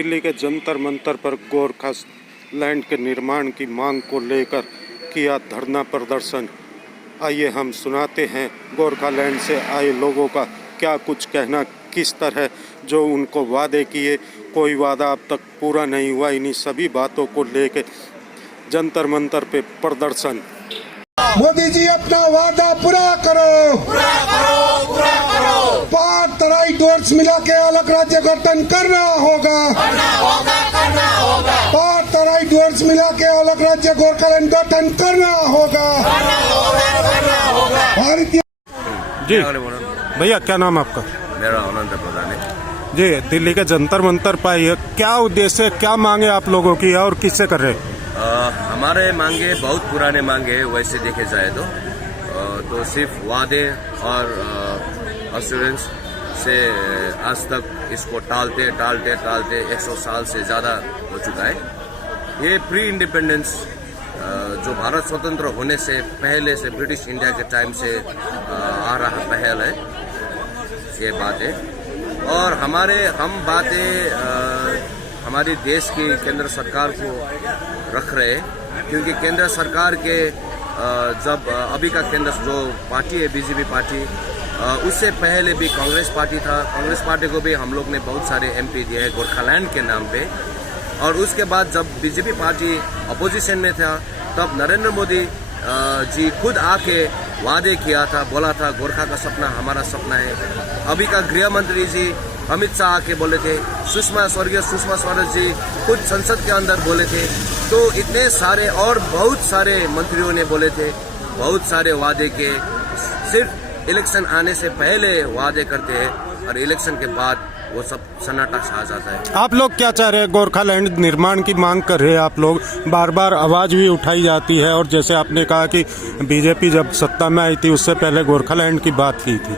दिल्ली के जंतर मंतर पर गोरखा लैंड के निर्माण की मांग को लेकर किया धरना प्रदर्शन। आइए हम सुनाते हैं गोरखा लैंड से आए लोगों का क्या कुछ कहना, किस तरह जो उनको वादे किए कोई वादा अब तक पूरा नहीं हुआ। इन्हीं सभी बातों को लेकर जंतर मंतर पे प्रदर्शन। मोदी जी अपना वादा पूरा करो, पूरा करो, पूरा करो। पार तराई डोर्स मिला के अलग राज्य गठन करना होगा, करना होगा, करना होगा। पार तराई डोर्स मिला के अलग राज्य गोरखालैंड गठन करना होगा, करना होगा, करना होगा। भारतीय जी भैया, क्या नाम आपका? मेरा अनंत प्रधान है जी। दिल्ली के जंतर मंतर पर आइए, क्या उद्देश्य, क्या मांगे आप लोगों की और किससे कर रहे हैं? हमारे मांगे बहुत पुराने मांगे वैसे देखे जाए तो सिर्फ वादे और अश्योरेंस से आज तक इसको टालते 100 साल से ज़्यादा हो चुका है। ये प्री इंडिपेंडेंस जो भारत स्वतंत्र होने से पहले से ब्रिटिश इंडिया के टाइम से आ रहा पहल है ये बातें। और हम बातें हमारी देश की केंद्र सरकार को रख रहे हैं, क्योंकि केंद्र सरकार के जब अभी का केंद्र जो पार्टी है बीजेपी पार्टी, उससे पहले भी कांग्रेस पार्टी था। कांग्रेस पार्टी को भी हम लोग ने बहुत सारे एमपी दिए हैं गोरखालैंड के नाम पे। और उसके बाद जब बीजेपी पार्टी अपोजिशन में था तब नरेंद्र मोदी जी खुद आके वादे किया था, बोला था गोरखा का सपना हमारा सपना है। अभी का गृह मंत्री जी अमित शाह आके बोले थे, स्वर्गीय सुषमा स्वराज जी खुद संसद के अंदर बोले थे। तो इतने सारे और बहुत सारे मंत्रियों ने बोले थे, बहुत सारे वादे के सिर्फ इलेक्शन आने से पहले वादे करते हैं और इलेक्शन के बाद वो सब सन्नाटा छा जाता है। आप लोग क्या चाह रहे हैं? गोरखालैंड निर्माण की मांग कर रहे हैं आप लोग, बार बार आवाज भी उठाई जाती है। और जैसे आपने कहा कि बीजेपी जब सत्ता में आई थी उससे पहले गोरखालैंड की बात की थी।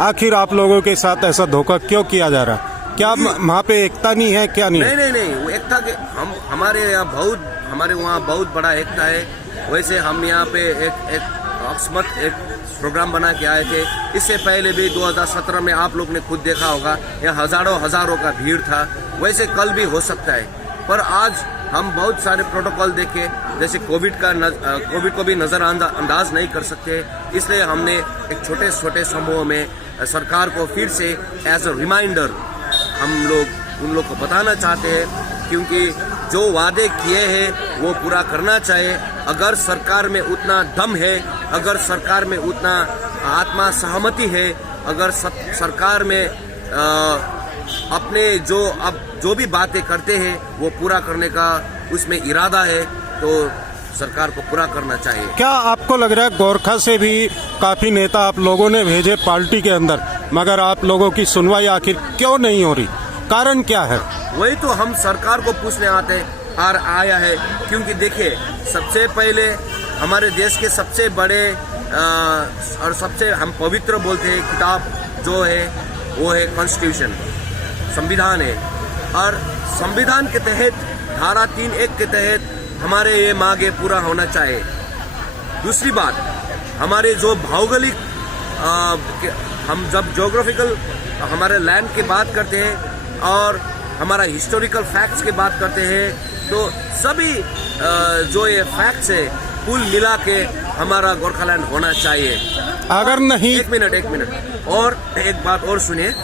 आखिर आप लोगों के साथ ऐसा धोखा क्यों किया जा रहा है? क्या वहाँ पे एकता नहीं है? क्या नहीं? नहीं, वो एकता के हमारे वहाँ बहुत बड़ा एकता है। वैसे हम यहाँ पे एक प्रोग्राम बना के आए थे। इससे पहले भी 2017 में आप लोग ने खुद देखा होगा, यहाँ हजारों का भीड़ था। वैसे कल भी हो सकता है, पर आज हम बहुत सारे प्रोटोकॉल देखे, जैसे कोविड को भी नजरअंदाज नहीं कर सकते। इसलिए हमने एक छोटे समूह में सरकार को फिर से एज अ रिमाइंडर हम लोग उन लोग को बताना चाहते हैं, क्योंकि जो वादे किए हैं वो पूरा करना चाहिए। अगर सरकार में उतना दम है, अगर सरकार में उतना आत्मा सहमति है, अगर सरकार में अपने जो भी बातें करते हैं वो पूरा करने का उसमें इरादा है, तो सरकार को पूरा करना चाहिए। क्या आपको लग रहा है गोरखा से भी काफी नेता आप लोगों ने भेजे पार्टी के अंदर, मगर आप लोगों की सुनवाई आखिर क्यों नहीं हो रही? कारण क्या है? वही तो हम सरकार को पूछने आया है, क्योंकि देखिए सबसे पहले हमारे देश के सबसे बड़े और सबसे हम पवित्र बोलते हैं किताब जो है वो है कॉन्स्टिट्यूशन, संविधान है। और संविधान के तहत धारा 3(1) के तहत हमारे ये मांगे पूरा होना चाहिए। दूसरी बात, हमारे जो भौगोलिक हम जब ज्योग्राफिकल हमारे लैंड की बात करते हैं और हमारा हिस्टोरिकल फैक्ट्स की बात करते हैं, तो सभी जो ये फैक्ट्स है कुल मिला के हमारा गोरखालैंड होना चाहिए। अगर नहीं, एक मिनट और एक बात और सुनिए।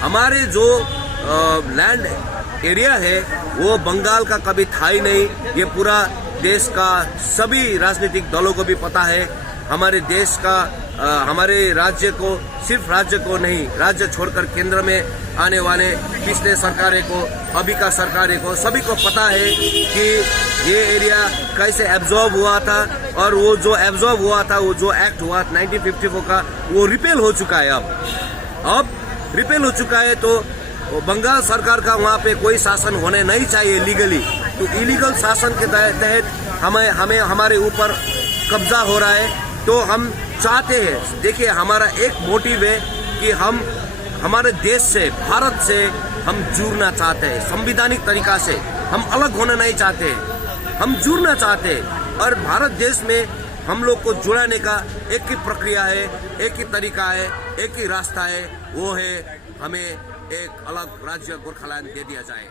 हमारे जो लैंड एरिया है वो बंगाल का कभी था ही नहीं। ये पूरा देश का सभी राजनीतिक दलों को भी पता है। हमारे देश का हमारे राज्य को, सिर्फ राज्य को नहीं, राज्य छोड़कर केंद्र में आने वाले पिछले सरकारें को, अभी का सरकारें को, सभी को पता है कि ये एरिया कैसे एब्जॉर्ब हुआ था। और वो जो एब्जॉर्ब हुआ था, वो जो एक्ट हुआ 1954 का, वो रिपेल हो चुका है। अब रिपेल हो चुका है तो बंगाल सरकार का वहाँ पे कोई शासन होने नहीं चाहिए लीगली। तो इलीगल शासन के तहत हमें हमारे ऊपर कब्जा हो रहा है। तो हम चाहते हैं, देखिए हमारा एक मोटिव है कि हम हमारे देश से, भारत से हम जुड़ना चाहते हैं संवैधानिक तरीका से। हम अलग होना नहीं चाहते, हम जुड़ना चाहते हैं। और भारत देश में हम लोग को जुड़ाने का एक ही प्रक्रिया है, एक ही तरीका है, एक ही रास्ता है, वो है हमें एक अलग राज्य गोरखालैंड दे दिया जाए।